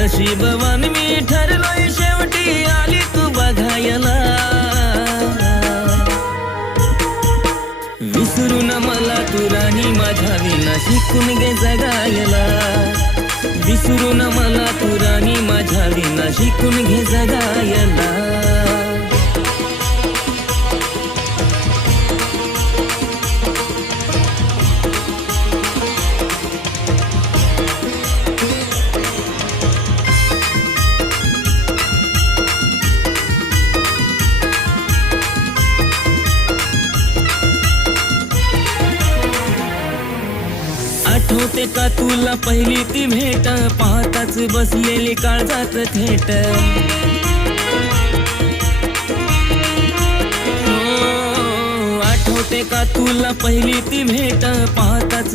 नशीबवान मी ठरलोय शेवटी आली तू बघायला. विसरून मला तू राणी माझ्या विना शिकून गे जगायला. विसरून मला तू राणी माझ्या विना शिकून घे जगायला. आठवते का तुला पहिली ती भेट पाहताच बसलेली काळजात थेट. आठवते का तुला पहिली ती भेट पाहताच